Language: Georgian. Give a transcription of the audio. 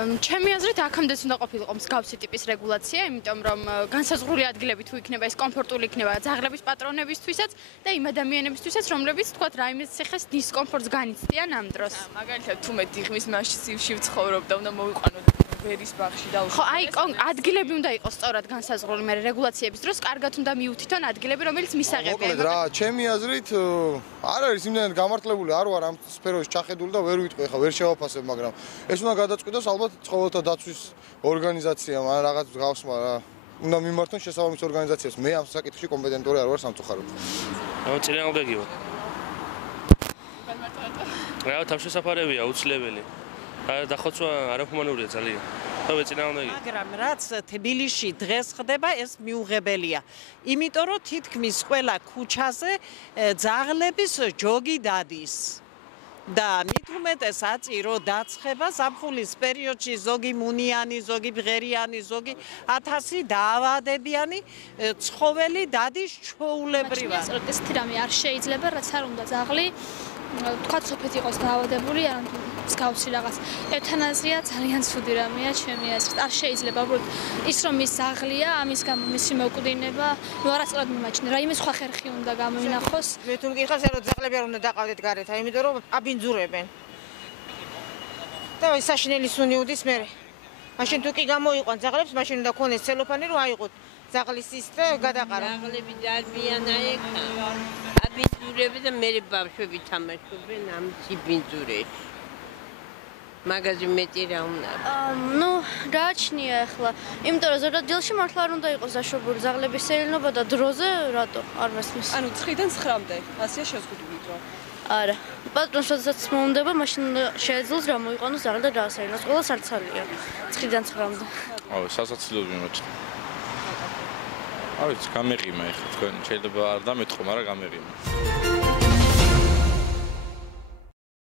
ჩემი აზრით აქამდეც უნდა ყოფილიყო მსგავსი ტიპის რეგულაცია, იმიტომ რომ განსაზღვრული ადგილები თუ იქნება, ეს კომფორტული იქნება ძაღლების პატრონებისთვისაც და იმ ადამიანებისთვისაც, რომლებიც თქვათ რაიმე ციხეს დისკომფორტს განიცდიან ამ დროს. მაგალითად, თუ მე დიღმის მასივში ვცხოვრობ და უნდა მოვიყვანო ვერის ბაღში და ხო, აი, ადგილები უნდა იყოს სწორად განსაზღვრული, მე რეგულაციების დროს კარგად უნდა მიუთითონ ადგილები, რომელიც მისაღებია. მოკლედ რა, ჩემი აზრით არ არის იმდენად გამართლებული, არ ვარ ამ სფეროში ჩახედული და ვერ ვიტყვი, ხა ვერ შევაფასებ, მაგრამ ეს უნდა გადაწყვიტოს ალბათ ცხოველთა დაცვის ორგანიზაციამ, ან რაღაც გავსმა რა. უნდა მიმართონ შესაბამის ორგანიზაციას. მე ამ საკითხში კომპეტენტური არ ვარ სამწუხაროდ. წინააღმდეგი ვარ. რა, თავშესაფარებია უცვლებელი. დახოცვა არახუმანურია ძალიან. თავი წინააღმდეგი. მაგრამ რაც თბილისში დღეს ხდება, ეს მიუღებელია. იმიტომ რომ თითქმის ყველა ქუჩაზე ძაღლების ჯოგი დადის. და მით უმეტეს აწირო დაცხება ზაფხულის პერიოდში ზოგი მუნიანი, ზოგი ბღერიანი, ზოგი 1000 დაავადებიანი ცხოველი დადის ჩვეულებრივად. ეს თირამი არ შეიძლება, რაც არ უნდა ძაღლი თქვათ სოფეთ იყოს დაავადებული ან მსგავსი რაღაც. ევთანაზია ძალიან ცუდი რამეა ჩემი აზრით. არ შეიძლება უბრალოდ ის რომ ის ძაღლია, ამის გამო მისი მოკვდინება, ვარასწორად მიმაჩნია. რაიმე სხვა ხერხი უნდა გამოვინახოს. მე თუ მკითხავს რომ ძაღლები არ უნდა დაყავდეთ გარეთ, იმიტომ რომ აბინძურებენ. და ის საშინელი სუნი უდის მე. მაშინ თუ კი გამოიყვან ძაღლებს, მაშინ უნდა ქონდეს ცელოფანი რომ აიღოთ ძაღლის ის და გადაყარო. ძაღლები დარბიან აიქა. აბინძურები და მე ბავშვები თამაშობენ ამ ბინძურებში. მაგაზე მეტი რა უნდა. ნუ გააჩნია ახლა. იმიტომ რომ ზოგადად დილში მართლა არ უნდა იყოს დაშვებული ძაღლების სეირნობა და დროზე რატო არ მესმის. ანუ 9-დან 9-მდე. ასეა შეზღუდული დრო. არა. პატრონს შესაძაც მოუნდება, მაშინ შეეძლოს გამოიყვანოს ძაღლი და გაასეირნოს. ყველა სარცალია. 9-დან 9-მდე. აუ, სასაცილოდ მიმაჩნია. ავიც გამეყიმა ეხლა თქვენ შეიძლება არ დამეთყო, მაგრამ გამეყიმა.